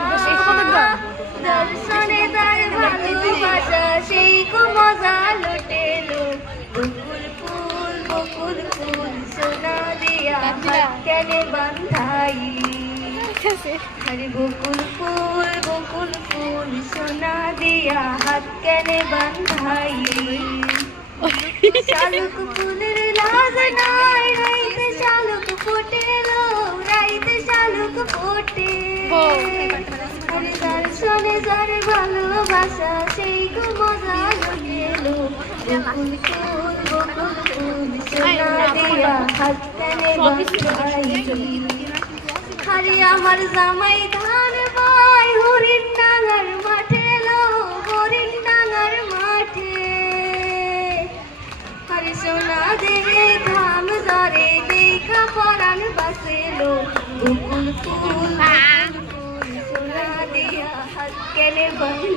ভাষা দর্শনে তার ভালোবাসা সেই গো মজা লোটেলো বকুল ফুল সোনা দিয়া হাত কেনে বান্ধাই আরে বকুল ফুল সোনা দিয়া হাত কেনে বান্ধাই শালুক ফুলের লাজ নাই রাইতে শালুক ফোটেলো রাইতে শালুক ফোটে আরে দর্শনে যার ভালোবাসা সেই গো মজা লোটেলো বকুল ফুল সোনা দিয়া হাত কেনে বান্ধাই আরে আমার জামাই ধান পাই হরিণ ডাঙার মাঠে লো হরিণ ডাঙার মাঠে আরে সোনা দেহে ঘাম ধরে দেখা পরাণ বাসেলো বকুল ফুল সোনা দিয়া হাত কেনে বাঁধি